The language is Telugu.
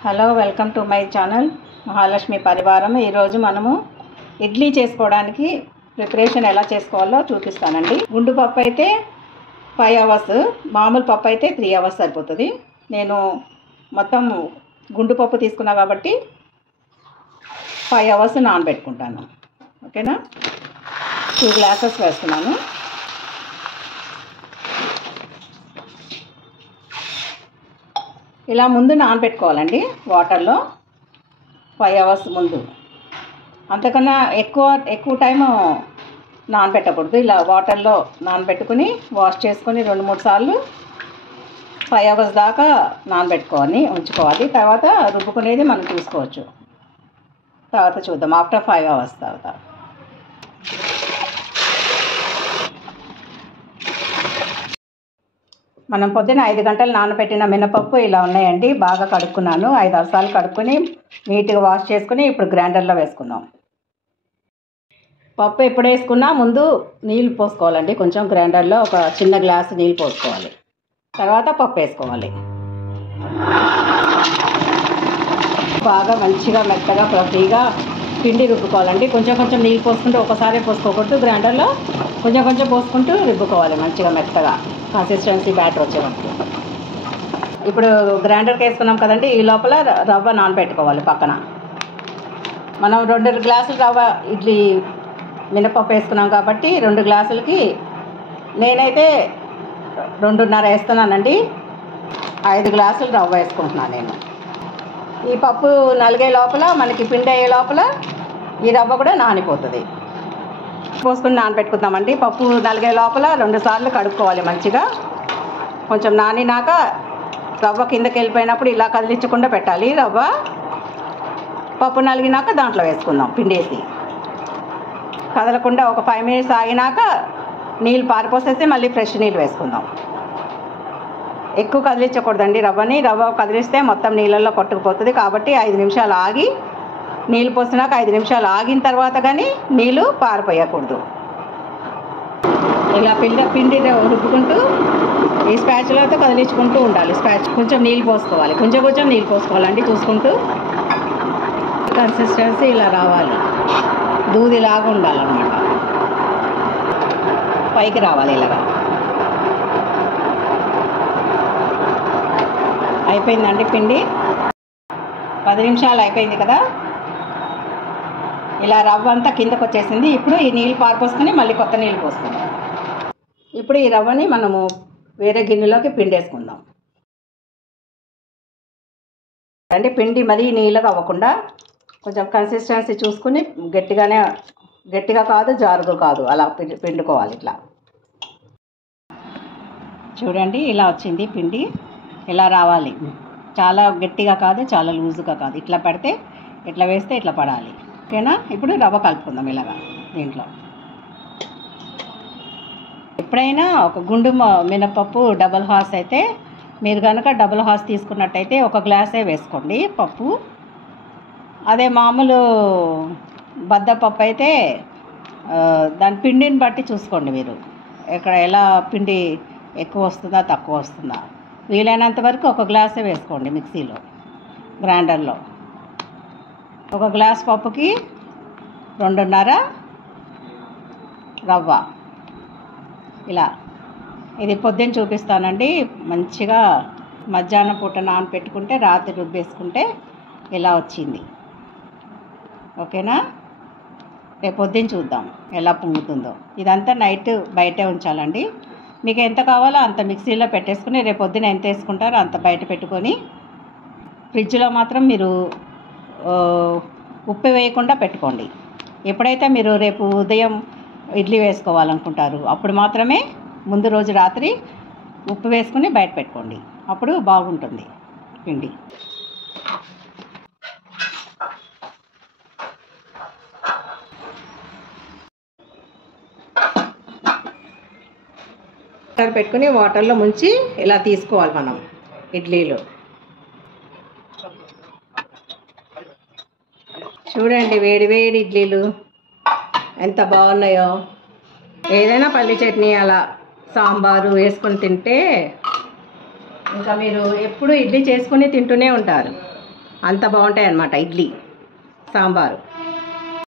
Hello, welcome to my channel Mahalakshmi పరివారం. ఈరోజు మనము ఇడ్లీ చేసుకోవడానికి ప్రిపరేషన్ ఎలా చేసుకోవాలో చూపిస్తానండి. గుండు పప్పు అయితే 5 అవర్స్, మామూలు పప్పు అయితే 3 అవర్స్ సరిపోతుంది. నేను మొత్తం గుండు పప్పు తీసుకున్నా కాబట్టి 5 అవర్స్ నానబెట్టుకుంటాను. ఓకేనా? 2 గ్లాసెస్ వేస్తున్నాను. ఇలా ముందు నానబెట్టుకోవాలండి వాటర్లో 5 అవర్స్ ముందు. అంతకన్నా ఎక్కువ టైం నానబెట్టకూడదు. ఇలా వాటర్లో నానబెట్టుకుని వాష్ చేసుకొని 2-3 సార్లు 5 అవర్స్ దాకా ఉంచుకోవాలి. తర్వాత రుబ్బుకునేది మనం చూసుకోవచ్చు. తర్వాత చూద్దాం ఆఫ్టర్ 5 అవర్స్ తర్వాత. మనం పొద్దున 5 గంటలు నానబెట్టిన మినపప్పు ఇలా ఉన్నాయండి. బాగా కడుక్కున్నాను. 5-6 సార్లు కడుక్కొని నీట్గా వాష్ చేసుకుని ఇప్పుడు గ్రైండర్లో వేసుకుందాం. పప్పు ఎప్పుడు వేసుకున్నా ముందు నీళ్ళు పోసుకోవాలండి. కొంచెం గ్రైండర్లో ఒక చిన్న గ్లాసు నీళ్ళు పోసుకోవాలి. తర్వాత పప్పు వేసుకోవాలి. బాగా మంచిగా మెత్తగా ఫ్లఫీగా పిండి రుబ్బుకోవాలండి. కొంచెం నీళ్ళు పోసుకుంటూ ఒకసారి పోసుకోకూడదు. గ్రైండర్లో కొంచెం పోసుకుంటూ రుబ్బుకోవాలి మంచిగా మెత్తగా కన్సిస్టెన్సీ బ్యాటర్ వచ్చేటప్పుడు. ఇప్పుడు గ్రైండర్కి వేసుకున్నాం కదండి. ఈ లోపల రవ్వ నానబెట్టుకోవాలి పక్కన. మనం 2 గ్లాసులు రవ్వ ఇడ్లీ మినపప్పు వేసుకున్నాం కాబట్టి 2 గ్లాసులకి నేనైతే 2.5 వేస్తున్నానండి. 5 గ్లాసులు రవ్వ వేసుకుంటున్నాను నేను. ఈ పప్పు నలిగే లోపల మనకి పిండి అయ్యే లోపల ఈ రవ్వ కూడా నానిపోతుంది. పోసుకుని నానబెట్టుకుందామండి. పప్పు నలిగే లోపల 2 సార్లు కడుక్కోవాలి మంచిగా. కొంచెం నానినాక రవ్వ కిందకి వెళ్ళిపోయినప్పుడు ఇలా కదిలించకుండా పెట్టాలి. రవ్వ పప్పు నలిగినాక దాంట్లో వేసుకుందాం పిండేసి. కదలకుండా ఒక 5 మినిట్స్ ఆగినాక నీళ్ళు పారిపోసేసి మళ్ళీ ఫ్రెష్ నీళ్ళు వేసుకుందాం. ఎక్కువ కదిలించకూడదండి రవ్వని. రవ్వ కదిలిస్తే మొత్తం నీళ్ళల్లో కొట్టుకుపోతుంది. కాబట్టి 5 నిమిషాలు ఆగి నీళ్ళు పోసినాక 5 నిమిషాలు ఆగిన తర్వాత కానీ నీళ్ళు పారిపోయకూడదు. ఇలా పిండి రుబ్బుకుంటూ ఈ స్పాచులతో కదిలించుకుంటూ ఉండాలి. కొంచెం నీళ్ళు పోసుకోవాలి. కొంచెం నీళ్ళు పోసుకోవాలండి చూసుకుంటూ. కన్సిస్టెన్సీ ఇలా రావాలి. దూదిలాగా ఉండాలన్నమాట. పైకి రావాలి ఇలాగా. అయిపోయిందండి పిండి. 10 నిమిషాలు అయిపోయింది కదా. ఇలా రవ్వ అంతా కిందకు వచ్చేసింది. ఇప్పుడు ఈ నీళ్ళు పారిపోసుకొని మళ్ళీ కొత్త నీళ్ళు పోసుకుందాం. ఇప్పుడు ఈ రవ్వని మనము వేరే గిన్నెలోకి పిండేసుకుందాం. అంటే పిండి మరీ నీళ్ళగా అవ్వకుండా కొంచెం కన్సిస్టెన్సీ చూసుకుని గట్టిగా కాదు జారుగా కాదు అలా పిండుకోవాలి. ఇట్లా చూడండి ఇలా వచ్చింది పిండి. ఇలా రావాలి. చాలా గట్టిగా కాదు చాలా లూజుగా కాదు. ఇట్లా పడితే ఇట్లా వేస్తే ఇట్లా పడాలి. ఓకేనా? ఇప్పుడు రవ్వ కలుపుకుందాం ఇలాగా దీంట్లో. ఎప్పుడైనా ఒక గుండు మినపప్పు డబుల్ హార్స్ అయితే మీరు కనుక డబుల్ హార్స్ తీసుకున్నట్టయితే 1 గ్లాసే వేసుకోండి పప్పు. అదే మామూలు బద్దపప్పు అయితే దాని పిండిని బట్టి చూసుకోండి మీరు. ఎలా పిండి ఎక్కువ వస్తుందా తక్కువ వస్తుందా. వీలైనంత వరకు 1 గ్లాసే వేసుకోండి మిక్సీలో గ్రైండర్లో. 1 గ్లాస్ పప్పుకి 2.5 రవ్వ. ఇలా ఇది పొద్దున్న చూపిస్తానండి. మంచిగా మధ్యాహ్నం పూట నానబెట్టుకుంటే రాత్రి రుబ్బేసుకుంటే ఇలా వచ్చింది. ఓకేనా? రేపు పొద్దున్న చూద్దాం ఎలా పొంగుతుందో. ఇదంతా నైట్ బయటే ఉంచాలండి. మీకు ఎంత కావాలో అంత మిక్సీలో పెట్టేసుకుని రేపు పొద్దున ఎంత వేసుకుంటారో అంత బయట పెట్టుకొని ఫ్రిడ్జ్లో మాత్రం మీరు ఉప్పు వేయకుండా పెట్టుకోండి. ఎప్పుడైతే మీరు రేపు ఉదయం ఇడ్లీ వేసుకోవాలనుకుంటారు అప్పుడు మాత్రమే ముందు రోజు రాత్రి ఉప్పు వేసుకుని బయట పెట్టుకోండి. అప్పుడు బాగుంటుంది పిండి. వాటర్ పెట్టుకుని వాటర్లో ముంచి ఇలా తీసుకోవాలి మనం ఇడ్లీలు. చూడండి వేడి వేడి ఇడ్లీలు ఎంత బాగున్నాయో. ఏదైనా పల్లి చట్నీ అలా సాంబారు వేసుకొని తింటే ఇంకా మీరు ఎప్పుడు ఇడ్లీ చేసుకుని తింటూనే ఉంటారు. అంత బాగుంటాయి అన్నమాట ఇడ్లీ సాంబారు.